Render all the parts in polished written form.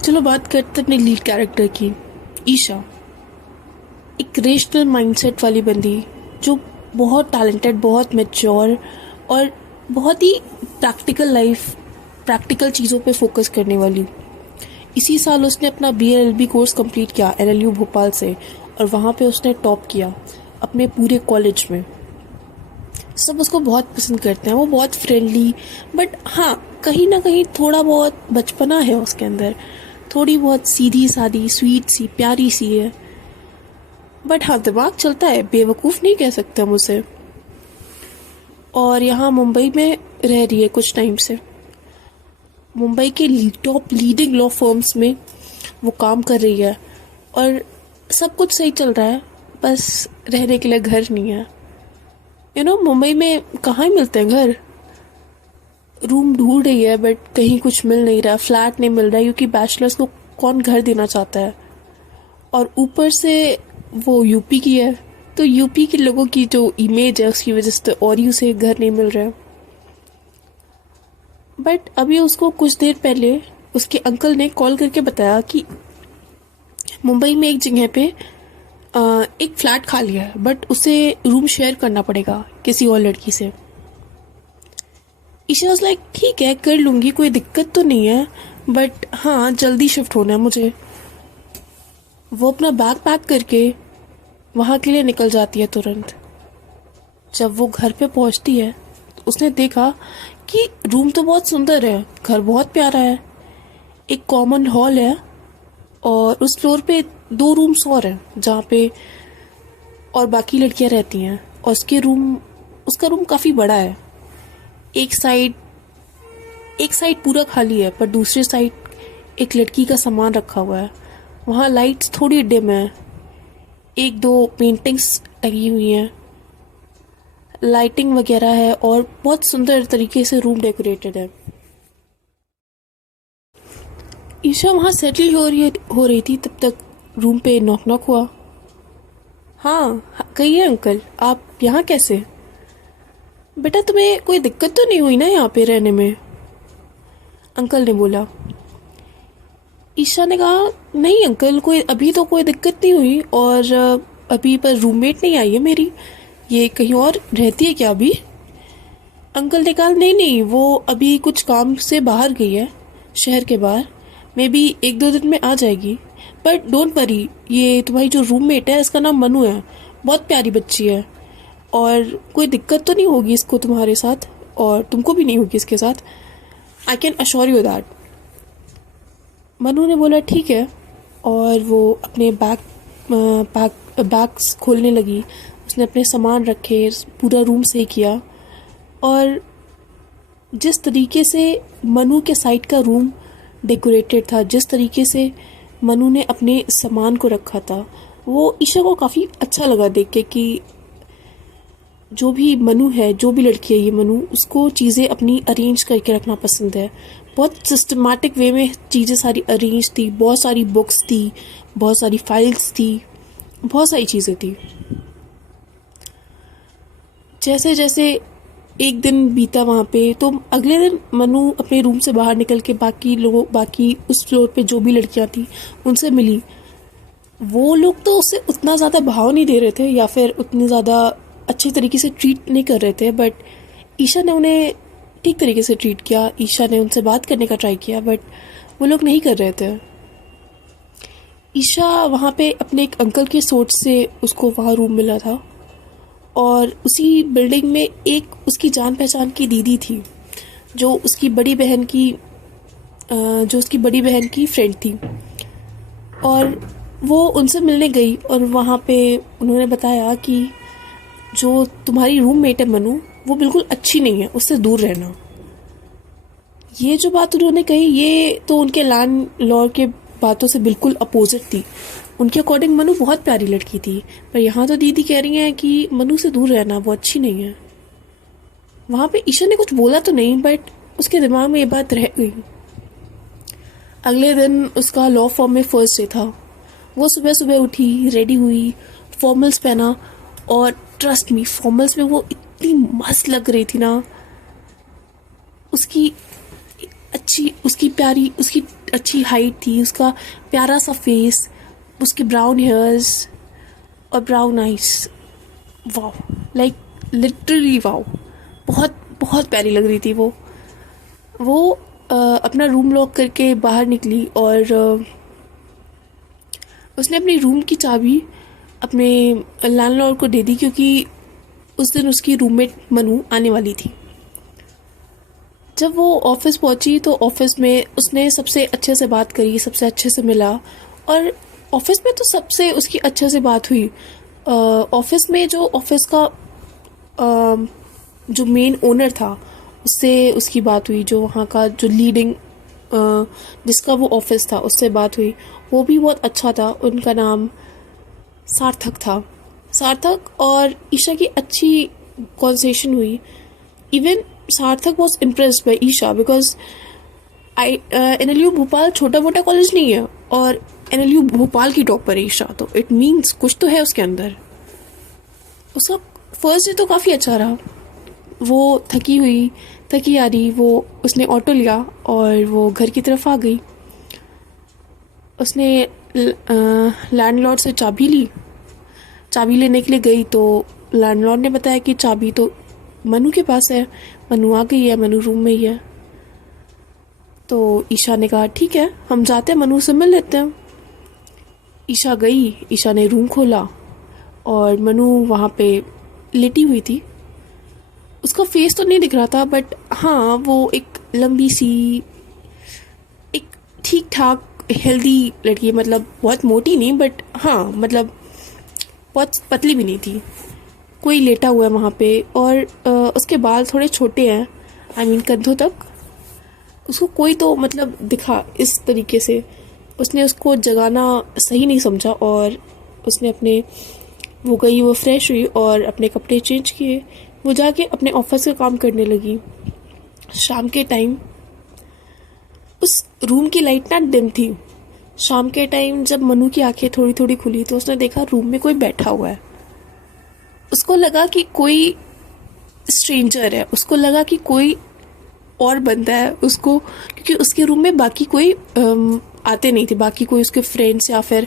चलो बात करते हैं अपने लीड कैरेक्टर की। ईशा एक रेशनल माइंडसेट वाली बंदी जो बहुत टैलेंटेड, बहुत मैच्योर और बहुत ही प्रैक्टिकल लाइफ, प्रैक्टिकल चीज़ों पे फोकस करने वाली। इसी साल उसने अपना BLLB कोर्स कंप्लीट किया NLU भोपाल से, और वहाँ पे उसने टॉप किया अपने पूरे कॉलेज में। सब उसको बहुत पसंद करते हैं, वो बहुत फ्रेंडली, बट हाँ कहीं ना कहीं थोड़ा बहुत बचपना है उसके अंदर, थोड़ी बहुत सीधी सादी, स्वीट सी, प्यारी सी है। बट हाँ दिमाग चलता है, बेवकूफ़ नहीं कह सकते हम उसे। और यहाँ मुंबई में रह रही है कुछ टाइम से। मुंबई के टॉप लीडिंग लॉ फर्म्स में वो काम कर रही है और सब कुछ सही चल रहा है, बस रहने के लिए घर नहीं है। मुंबई में कहाँ ही मिलते हैं घर। रूम ढूंढ रही है बट कहीं कुछ मिल नहीं रहा, फ्लैट नहीं मिल रहा क्योंकि बैचलर्स को कौन घर देना चाहता है। और ऊपर से वो यूपी की है, तो यूपी के लोगों की जो इमेज है उसकी वजह से तो और ही उसे घर नहीं मिल रहा है। बट अभी उसको कुछ देर पहले उसके अंकल ने कॉल करके बताया कि मुंबई में एक जगह पे एक फ्लैट खाली है, बट उसे रूम शेयर करना पड़ेगा किसी और लड़की से। ईशा वाज लाइक ठीक है कर लूँगी, कोई दिक्कत तो नहीं है, बट हाँ जल्दी शिफ्ट होना है मुझे। वो अपना बैग पैक करके वहाँ के लिए निकल जाती है तुरंत। जब वो घर पे पहुँचती है तो उसने देखा कि रूम तो बहुत सुंदर है, घर बहुत प्यारा है, एक कॉमन हॉल है और उस फ्लोर पे 2 रूम्स और हैं जहाँ पे और बाकी लड़कियाँ रहती हैं। और उसका रूम काफ़ी बड़ा है। एक साइड पूरा खाली है पर दूसरी साइड एक लड़की का सामान रखा हुआ है। वहाँ लाइट्स थोड़ी डिम है, 1-2 पेंटिंग्स लगी हुई हैं, लाइटिंग वगैरह है और बहुत सुंदर तरीके से रूम डेकोरेटेड है। ईशा वहाँ सेटल हो रही थी, तब तक रूम पे नॉक नॉक हुआ। हाँ कहिए अंकल, आप यहाँ कैसे? बेटा तुम्हें कोई दिक्कत तो नहीं हुई ना यहाँ पे रहने में? अंकल ने बोला। ईशा ने कहा नहीं अंकल, कोई अभी तो कोई दिक्कत नहीं हुई, और अभी पर रूममेट नहीं आई है मेरी, ये कहीं और रहती है क्या अभी? अंकल ने कहा नहीं नहीं, वो अभी कुछ काम से बाहर गई है, शहर के बाहर, मे बी 1-2 दिन में आ जाएगी। बट डोंट वरी, ये तुम्हारी जो रूममेट है इसका नाम मनु है, बहुत प्यारी बच्ची है, और कोई दिक्कत तो नहीं होगी इसको तुम्हारे साथ, और तुमको भी नहीं होगी इसके साथ, I can assure you that. Manu ने बोला ठीक है, और वो अपने बैग्स खोलने लगी। उसने अपने सामान रखे, पूरा रूम सही किया, और जिस तरीके से मनु के साइड का रूम डेकोरेटेड था, जिस तरीके से मनु ने अपने सामान को रखा था, वो ईशा को काफ़ी अच्छा लगा देख के कि जो भी मनु है, जो भी लड़की है ये मनु, उसको चीज़ें अपनी अरेंज करके रखना पसंद है। बहुत सिस्टमैटिक वे में चीज़ें सारी अरेंज थी, बहुत सारी बुक्स थी, बहुत सारी फाइल्स थी, बहुत सारी चीज़ें थी। जैसे जैसे एक दिन बीता वहाँ पे, तो अगले दिन मनु अपने रूम से बाहर निकल के बाकी उस फ्लोर पे जो भी लड़कियाँ थी उनसे मिली। वो लोग तो उसे उतना ज़्यादा भाव नहीं दे रहे थे या फिर उतनी ज़्यादा अच्छे तरीके से ट्रीट नहीं कर रहे थे, बट ईशा ने उन्हें ठीक तरीके से ट्रीट किया। ईशा ने उनसे बात करने का ट्राई किया, बट वो लोग नहीं कर रहे थे। ईशा वहाँ पे अपने एक अंकल के सोच से उसको वहाँ रूम मिला था, और उसी बिल्डिंग में एक उसकी जान पहचान की दीदी थी जो उसकी बड़ी बहन की फ्रेंड थी। और वो उनसे मिलने गई और वहाँ पे उन्होंने बताया कि जो तुम्हारी रूममेट है मनु, वो बिल्कुल अच्छी नहीं है, उससे दूर रहना। ये जो बात उन्होंने कही, ये तो उनके लैंडलॉर्ड के बातों से बिल्कुल अपोजिट थी। उनके अकॉर्डिंग मनु बहुत प्यारी लड़की थी, पर यहाँ तो दीदी कह रही हैं कि मनु से दूर रहना, वो अच्छी नहीं है। वहाँ पे ईशा ने कुछ बोला तो नहीं, बट उसके दिमाग में ये बात रह गई। अगले दिन उसका लॉ फॉर्म में फर्स्ट डे था। वो सुबह सुबह उठी, रेडी हुई, फॉर्मल्स पहना, और ट्रस्ट मी, फॉर्मल्स में वो इतनी मस्त लग रही थी ना। उसकी अच्छी, उसकी प्यारी, उसकी अच्छी हाइट थी, उसका प्यारा सा फेस, उसके ब्राउन हेयर्स और brown eyes, wow, like literally wow, बहुत बहुत प्यारी लग रही थी वो अपना रूम लॉक करके बाहर निकली और उसने अपनी रूम की चाबी अपने लैंडलॉर्ड को दे दी, क्योंकि उस दिन उसकी रूममेट मनु आने वाली थी। जब वो ऑफिस पहुंची तो ऑफिस में उसने सबसे अच्छे से बात करी, सबसे अच्छे से मिला, और ऑफिस में तो सबसे उसकी अच्छे से बात हुई। ऑफिस में जो ऑफिस का जो मेन ओनर था उससे उसकी बात हुई, जो वहाँ का जो लीडिंग जिसका वो ऑफिस था उससे बात हुई। वो भी बहुत अच्छा था, उनका नाम सार्थक था। सार्थक और ईशा की अच्छी कॉन्वर्सेशन हुई। Even Sarthak was impressed by Isha because NLU Bhopal छोटा मोटा कॉलेज नहीं है, और NLU भोपाल की टॉपर है ईशा, तो इट मीन्स कुछ तो है उसके अंदर। उसका फर्स्ट डे तो काफ़ी अच्छा रहा। वो थकी आ रही, वो उसने ऑटो लिया और वो घर की तरफ आ गई। उसने लैंडलॉर्ड से चाबी ली। चाबी लेने के लिए गई तो लैंडलॉर्ड ने बताया कि चाबी तो मनु के पास है, मनु आ गई है, मनु रूम में ही है। तो ईशा ने कहा ठीक है, हम जाते हैं, मनु से मिल लेते हैं। ईशा गई, ईशा ने रूम खोला और मनु वहाँ पे लेटी हुई थी। उसका फेस तो नहीं दिख रहा था, बट हाँ वो एक लंबी सी, एक ठीक ठाक हेल्दी लड़की, मतलब बहुत मोटी नहीं, बट हाँ मतलब बहुत पतली भी नहीं थी। कोई लेटा हुआ है वहाँ पे, और उसके बाल थोड़े छोटे हैं, आई मीन कंधों तक। उसको कोई तो मतलब दिखा इस तरीके से, उसने उसको जगाना सही नहीं समझा और उसने अपने वो गई, वो फ्रेश हुई और अपने कपड़े चेंज किए। वो जाके अपने ऑफिस का काम करने लगी। शाम के टाइम उस रूम की लाइट ना डिम थी। शाम के टाइम जब मनु की आंखें थोड़ी थोड़ी खुली तो उसने देखा रूम में कोई बैठा हुआ है। उसको लगा कि कोई स्ट्रेंजर है, उसको लगा कि कोई और बंदा है उसको, क्योंकि उसके रूम में बाकी कोई आते नहीं थे, बाकी कोई उसके फ्रेंड्स या फिर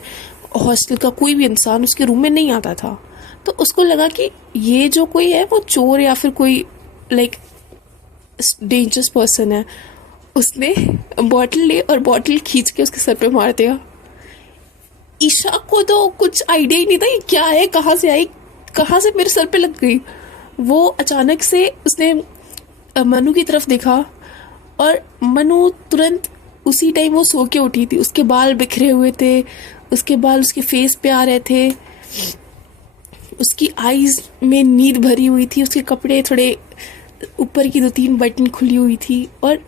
हॉस्टल का कोई भी इंसान उसके रूम में नहीं आता था। तो उसको लगा कि ये जो कोई है वो चोर या फिर कोई लाइक डेंजरस पर्सन है। उसने बॉटल ले और बॉटल खींच के उसके सर पे मार दिया। ईशा को तो कुछ आइडिया ही नहीं था ये क्या है, कहाँ से आई, कहाँ से मेरे सर पे लग गई। वो अचानक से उसने मनु की तरफ देखा और मनु तुरंत उसी टाइम वो सो के उठी थी। उसके बाल बिखरे हुए थे, उसके बाल उसके फेस पे आ रहे थे, उसकी आईज में नींद भरी हुई थी, उसके कपड़े थोड़े ऊपर की 2-3 बटन खुली हुई थी, और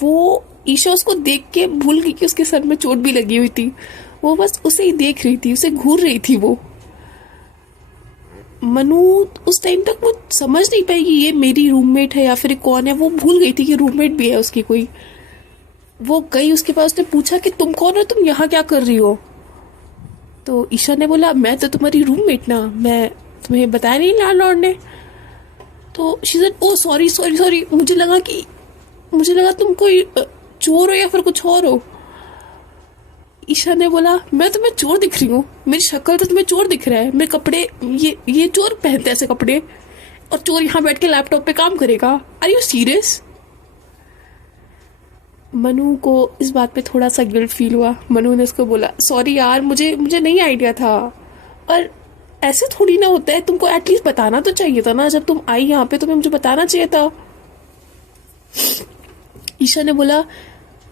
वो ईशा उसको देख के भूल गई कि उसके सर में चोट भी लगी हुई थी। वो बस उसे ही देख रही थी, उसे घूर रही थी। वो मनु उस टाइम तक वो समझ नहीं पाई कि ये मेरी रूममेट है या फिर कौन है। वो भूल गई थी कि रूममेट भी है उसकी कोई। वो गई उसके पास, उसने पूछा कि तुम कौन हो, तुम यहाँ क्या कर रही हो। तो ईशा ने बोला मैं तो तुम्हारी रूममेट ना, मैं तुम्हें बताया नहीं लैंडलॉर्ड ने। तो she said oh sorry sorry sorry, मुझे लगा तुम कोई चोर हो या फिर कुछ और हो। ईशा ने बोला मैं तुम्हें चोर दिख रही हूँ, मेरी शक्ल तो तुम्हें चोर दिख रहा है, मेरे कपड़े ये चोर पहनते ऐसे कपड़े, और चोर यहाँ बैठ के लैपटॉप पे काम करेगा, आर यू सीरियस। मनु को इस बात पे थोड़ा सा गिल्ट फील हुआ। मनु ने उसको बोला सॉरी यार, मुझे नहीं आइडिया था, और ऐसे थोड़ी ना होता है, तुमको एटलीस्ट बताना तो चाहिए था ना, जब तुम आई यहाँ पे तुम्हें मुझे बताना चाहिए था। ईशा ने बोला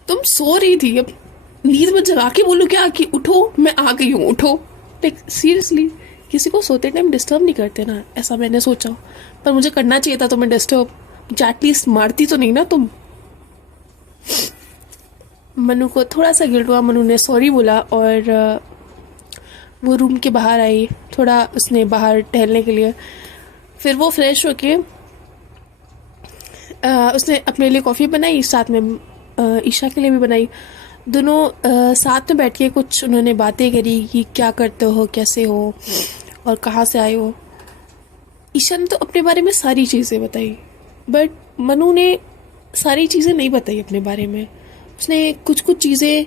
तुम सो रही थी, अब नींद में जगा के बोलूं क्या कि उठो मैं आ गई हूँ, उठो। लाइक सीरियसली किसी को सोते टाइम डिस्टर्ब नहीं करते ना, ऐसा मैंने सोचा, पर मुझे करना चाहिए था तुम्हें डिस्टर्ब, एटलीस्ट मारती तो नहीं ना तुम। मनु को थोड़ा सा गिल्ट हुआ। मनु ने सॉरी बोला और वो रूम के बाहर आई, थोड़ा उसने बाहर टहलने के लिए। फिर वो फ्रेश होके उसने अपने लिए कॉफ़ी बनाई, साथ में ईशा के लिए भी बनाई। दोनों साथ में बैठ के कुछ उन्होंने बातें करी कि क्या करते हो, कैसे हो और कहाँ से आए हो। ईशा ने तो अपने बारे में सारी चीज़ें बताई, बट मनु ने सारी चीज़ें नहीं बताई अपने बारे में। उसने कुछ कुछ चीज़ें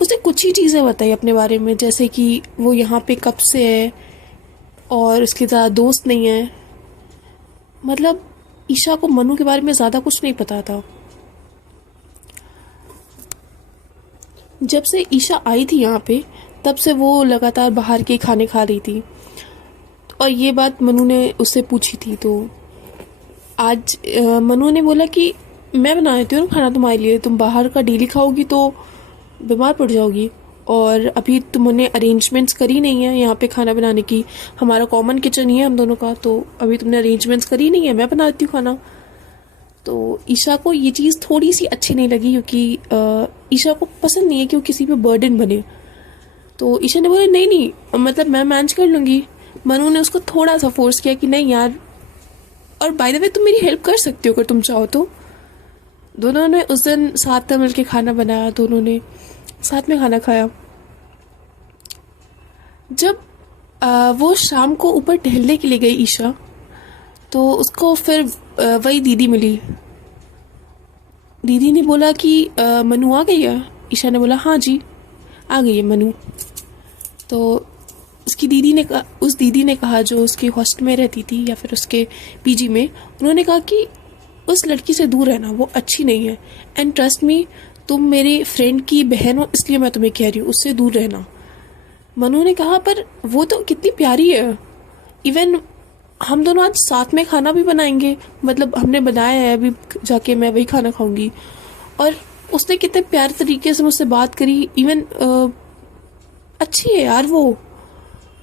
उसने कुछ ही चीज़ें बताई अपने बारे में, जैसे कि वो यहाँ पे कब से है और उसके ज़्यादा दोस्त नहीं है। मतलब ईशा को मनु के बारे में ज़्यादा कुछ नहीं पता था। जब से ईशा आई थी यहाँ पे तब से वो लगातार बाहर के खाने खा रही थी, और ये बात मनु ने उससे पूछी थी। तो आज मनु ने बोला कि मैं बना देती हूँ खाना तुम्हारे लिए, तुम बाहर का डेली खाओगी तो बीमार पड़ जाओगी, और अभी तुमने अरेंजमेंट्स करी नहीं है यहाँ पे खाना बनाने की। हमारा कॉमन किचन ही है हम दोनों का, तो अभी तुमने अरेंजमेंट्स करी नहीं है, मैं बना देती हूँ खाना। तो ईशा को ये चीज़ थोड़ी सी अच्छी नहीं लगी, क्योंकि ईशा को पसंद नहीं है कि वो किसी पे बर्डन बने। तो ईशा ने बोला नहीं नहीं, मतलब मैं मैनेज कर लूँगी। मनु ने उसको थोड़ा सा फोर्स किया कि नहीं यार, और बाय द वे तुम मेरी हेल्प कर सकती हो अगर तुम चाहो तो। दोनों ने उस दिन साथ में मिलकर खाना बनाया, दोनों ने साथ में खाना खाया। जब वो शाम को ऊपर टहलने के लिए गई ईशा, तो उसको फिर वही दीदी मिली। दीदी ने बोला कि मनु आ गई है। ईशा ने बोला हाँ जी आ गई है मनु। तो उस दीदी ने कहा जो उसके हॉस्टल में रहती थी या फिर उसके पीजी में, उन्होंने कहा कि उस लड़की से दूर रहना, वो अच्छी नहीं है। एंड ट्रस्ट मी, तुम मेरे फ्रेंड की बहन हो इसलिए मैं तुम्हें कह रही हूँ, उससे दूर रहना। मनु ने कहा पर वो तो कितनी प्यारी है, इवन हम दोनों आज साथ में खाना भी बनाएंगे, मतलब हमने बनाया है, अभी जाके मैं वही खाना खाऊंगी। और उसने कितने प्यारे तरीके से मुझसे बात करी, इवन अच्छी है यार वो।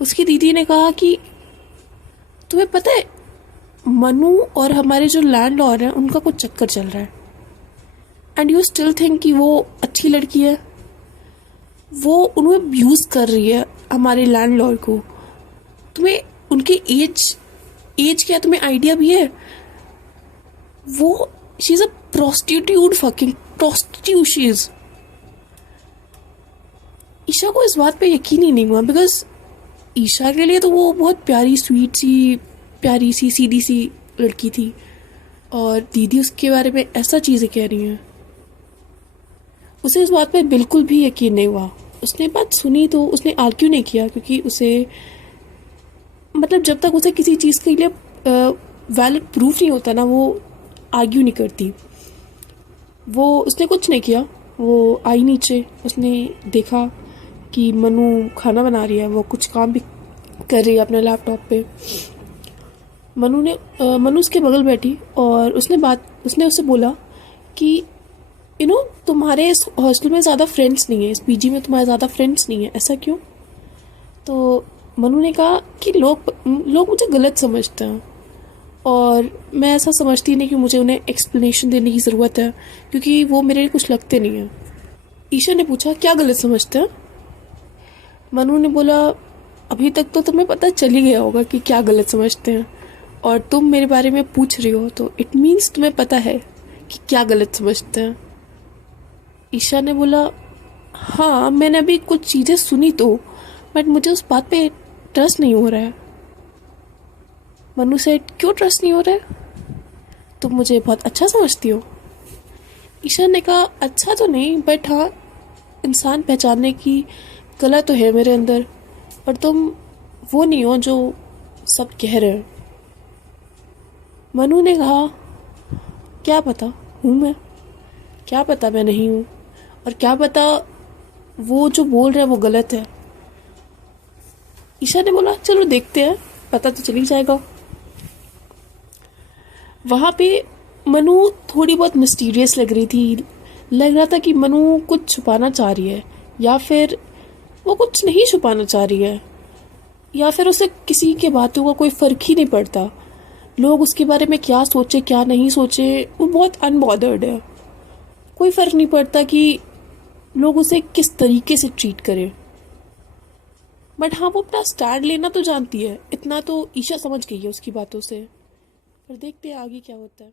उसकी दीदी ने कहा कि तुम्हें पता है मनु और हमारे जो लैंडलॉर्ड हैं उनका कुछ चक्कर चल रहा है, एंड यू स्टिल थिंक कि वो अच्छी लड़की है। वो उन्हें अब्यूज कर रही है हमारे लैंडलॉर्ड को। तुम्हें उनके एज क्या तुम्हें आइडिया भी है? वो she is a prostitute, fucking prostitute she is. Isha को इस बात पे यकीन ही नहीं हुआ, बिकॉज ईशा के लिए तो वो बहुत प्यारी सी सीधी सी लड़की थी, और दीदी उसके बारे में ऐसा चीज़ें कह रही हैं। उसे इस बात पे बिल्कुल भी यकीन नहीं हुआ। उसने बात सुनी तो उसने आर्ग्यू नहीं किया, क्योंकि उसे मतलब जब तक उसे किसी चीज़ के लिए वैलिड प्रूफ नहीं होता ना, वो आर्ग्यू नहीं करती। उसने कुछ नहीं किया। वो आई नीचे, उसने देखा कि मनु खाना बना रही है, वो कुछ काम भी कर रही है अपने लैपटॉप पे। मनु उसके बगल बैठी, और उसने उससे बोला कि तुम्हारे इस हॉस्टल में ज़्यादा फ्रेंड्स नहीं है, इस पीजी में तुम्हारे ज़्यादा फ्रेंड्स नहीं है, ऐसा क्यों? तो मनु ने कहा कि लोग मुझे गलत समझते हैं, और मैं ऐसा समझती नहीं कि मुझे उन्हें एक्सप्लेनेशन देने की ज़रूरत है, क्योंकि वो मेरे लिए कुछ लगते नहीं हैं। ईशा ने पूछा क्या गलत समझते हैं? मनु ने बोला अभी तक तो तुम्हें पता चल ही गया होगा कि क्या गलत समझते हैं, और तुम मेरे बारे में पूछ रही हो तो इट मीन्स तुम्हें पता है कि क्या गलत समझते हैं। ईशा ने बोला हाँ, मैंने अभी कुछ चीज़ें सुनी तो, बट मुझे उस बात पे ट्रस्ट नहीं हो रहा है। मनु से क्यों ट्रस्ट नहीं हो रहा है? तुम मुझे बहुत अच्छा समझती हो। ईशा ने कहा अच्छा तो नहीं, बट हाँ, इंसान पहचानने की कला तो है मेरे अंदर, पर तुम वो नहीं हो जो सब कह रहे हैं। मनु ने कहा क्या पता हूँ मैं, क्या पता मैं नहीं हूँ, और क्या पता वो जो बोल रहा है वो गलत है। ईशा ने बोला चलो देखते हैं, पता तो चल ही जाएगा। वहाँ पे मनु थोड़ी बहुत मिस्टीरियस लग रही थी। लग रहा था कि मनु कुछ छुपाना चाह रही है, या फिर वो कुछ नहीं छुपाना चाह रही है, या फिर उसे किसी के बातों का कोई फ़र्क ही नहीं पड़ता। लोग उसके बारे में क्या सोचे क्या नहीं सोचे, वो बहुत अनबॉदर्ड है। कोई फ़र्क नहीं पड़ता कि लोग उसे किस तरीके से ट्रीट करें। बट हाँ, वो अपना स्टैंड लेना तो जानती है, इतना तो ईशा समझ गई है उसकी बातों से। पर देखते हैं आगे क्या होता है।